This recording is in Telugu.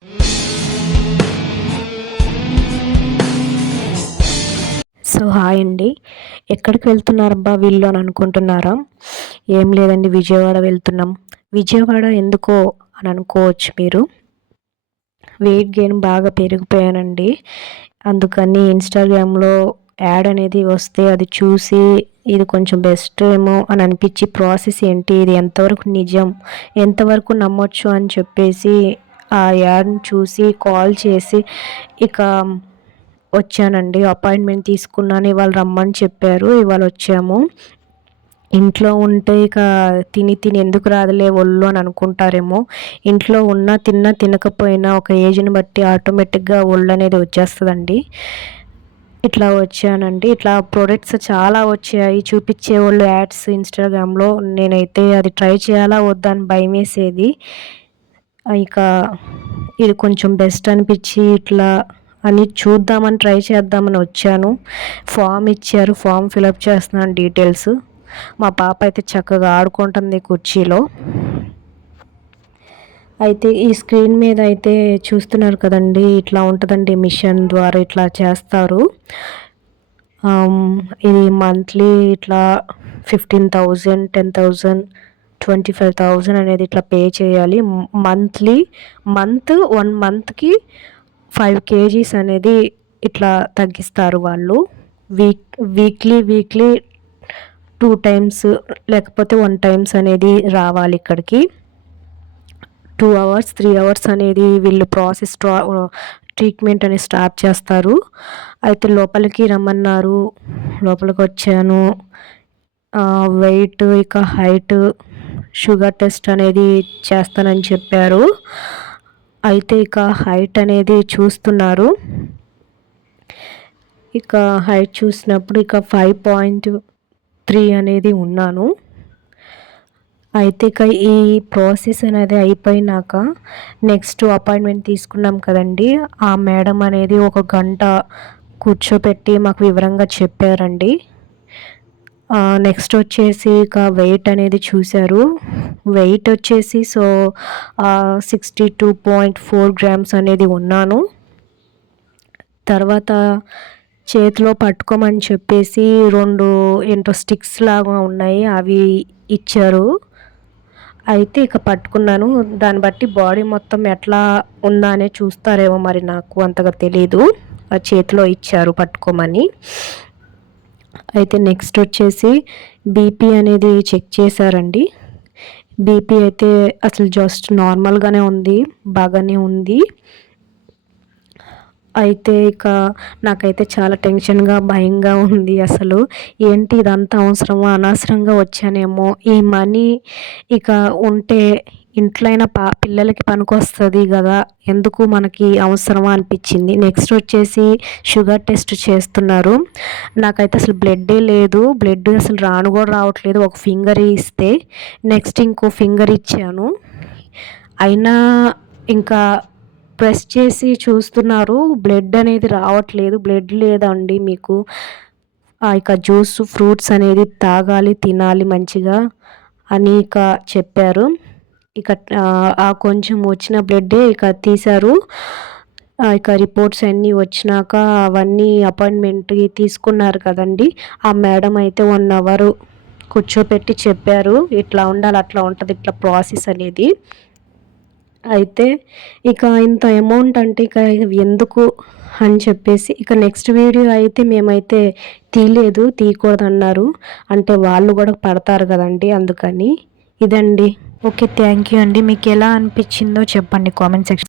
సో హాయ్ అండి. ఎక్కడికి వెళ్తున్నారబ్బా వీళ్ళు అని అనుకుంటున్నారా? ఏం లేదండి, విజయవాడ వెళ్తున్నాం. విజయవాడ ఎందుకో అని అనుకోవచ్చు మీరు. వెయిట్ గెయిన్ బాగా పెరిగిపోయానండి. అందుకని ఇన్స్టాగ్రామ్లో యాడ్ అనేది వస్తే అది చూసి ఇది కొంచెం బెస్ట్ ఏమో అని అనిపించి ప్రాసెస్ ఏంటి, ఇది ఎంతవరకు నిజం, ఎంతవరకు నమ్మొచ్చు అని చెప్పేసి ఆ యాడ్ని చూసి కాల్ చేసి ఇక వచ్చానండి. అపాయింట్మెంట్ తీసుకున్నాను. ఇవాళ రమ్మని చెప్పారు, ఇవాళ వచ్చాము. ఇంట్లో ఉంటే ఇక తిని ఎందుకు రాదులే ఒళ్ళు అని అనుకుంటారేమో. ఇంట్లో ఉన్నా తిన్నా తినకపోయినా ఒక ఏజ్ని బట్టి ఆటోమేటిక్గా ఒళ్ళు అనేది వచ్చేస్తుందండి. ఇట్లా వచ్చానండి. ఇట్లా ప్రొడక్ట్స్ చాలా వచ్చాయి చూపించేవాళ్ళు యాడ్స్ ఇన్స్టాగ్రామ్లో. నేనైతే అది ట్రై చేయాలా వద్దా అని భయం వేసేది. ఇక ఇది కొంచెం బెస్ట్ అనిపించి ఇట్లా అని చూద్దామని ట్రై చేద్దామని వచ్చాను. ఫామ్ ఇచ్చారు, ఫామ్ ఫిలప్ చేస్తున్నాను డీటెయిల్స్. మా పాప అయితే చక్కగా ఆడుకుంటుంది కుర్చీలో. అయితే ఈ స్క్రీన్ మీద అయితే చూస్తున్నారు కదండి, ఇట్లా ఉంటుందండి. మిషన్ ద్వారా ఇట్లా చేస్తారు. ఇది మంత్లీ ఇట్లా 15,000, 10,000, 25,000 అనేది ఇట్లా పే చేయాలి మంత్లీ. 1 మంత్కి 5 kgs అనేది ఇట్లా తగ్గిస్తారు వాళ్ళు. వీక్లీ 2 టైమ్స్ లేకపోతే 1 టైమ్స్ అనేది రావాలి ఇక్కడికి. 2 hours 3 hours అనేది వీళ్ళు ప్రాసెస్ ట్రీట్మెంట్ అనేది స్టార్ట్ చేస్తారు. అయితే లోపలికి రమ్మన్నారు, లోపలికి వచ్చాను. వెయిట్, ఇక హైట్, షుగర్ టెస్ట్ అనేది చేస్తానని చెప్పారు. అయితే ఇక హైట్ అనేది చూస్తున్నారు. ఇక హైట్ చూసినప్పుడు ఇక 5.3 అనేది ఉన్నాను. అయితే ఇక ఈ ప్రాసెస్ అనేది అయిపోయినాక నెక్స్ట్ అపాయింట్మెంట్ తీసుకున్నాం కదండి. ఆ మేడం అనేది 1 గంట కూర్చోపెట్టి మాకు వివరంగా చెప్పారండి. నెక్స్ట్ వచ్చేసి ఇక వెయిట్ అనేది చూశారు. వెయిట్ వచ్చేసి 62.4 grams అనేది ఉన్నాను. తర్వాత చేతిలో పట్టుకోమని చెప్పేసి 2 ఏంటో స్టిక్స్ లాగా ఉన్నాయి, అవి ఇచ్చారు. అయితే ఇక పట్టుకున్నాను. దాన్ని బట్టి బాడీ మొత్తం ఎట్లా ఉందా అనేది చూస్తారేమో, మరి నాకు అంతగా తెలీదు. ఆ చేతిలో ఇచ్చారు పట్టుకోమని. అయితే నెక్స్ట్ వచ్చేసి బీపీ అనేది చెక్ చేశారండి. బీపీ అయితే అసలు జస్ట్ నార్మల్గానే ఉంది, బాగానే ఉంది. అయితే ఇక నాకైతే చాలా టెన్షన్గా భయంగా ఉంది. అసలు ఏంటి ఇదంతా అవసరమా, అనవసరంగా వచ్చానేమో. ఈ మనీ ఇక ఉంటే ఇంట్లో అయినా పిల్లలకి పనికొస్తుంది కదా, ఎందుకు మనకి అవసరమా అనిపించింది. నెక్స్ట్ వచ్చేసి షుగర్ టెస్ట్ చేస్తున్నారు. నాకైతే అసలు బ్లడ్డే లేదు, బ్లడ్ అసలు రాను కూడా రావట్లేదు. ఒక ఫింగర్ ఇస్తే నెక్స్ట్ ఇంకో ఫింగర్ ఇచ్చాను, అయినా ఇంకా ప్రెస్ చేసి చూస్తున్నారు, బ్లడ్ అనేది రావట్లేదు. బ్లడ్ లేదండి మీకు. ఇక జ్యూస్, ఫ్రూట్స్ అనేది తాగాలి, తినాలి మంచిగా అని ఇక చెప్పారు. ఇక కొంచెం వచ్చిన బ్లడ్డే ఇక తీశారు. ఇక రిపోర్ట్స్ అన్నీ వచ్చినాక అవన్నీ అపాయింట్మెంట్కి తీసుకున్నారు కదండి. ఆ మేడం అయితే 1 hour కూర్చోపెట్టి చెప్పారు, ఇట్లా ఉండాలి, అట్లా ఉంటుంది, ఇట్లా ప్రాసెస్ అనేది. అయితే ఇక ఇంత అమౌంట్ అంటే ఇక ఎందుకు అని చెప్పేసి ఇక నెక్స్ట్ వీడియో అయితే మేమైతే తీయకూడదన్నారు. అంటే వాళ్ళు కూడా పడతారు కదండి, అందుకని. ఇదండి. ఓకే, థ్యాంక్ యూ అండి. మీకు ఎలా అనిపించిందో చెప్పండి కామెంట్ సెక్షన్.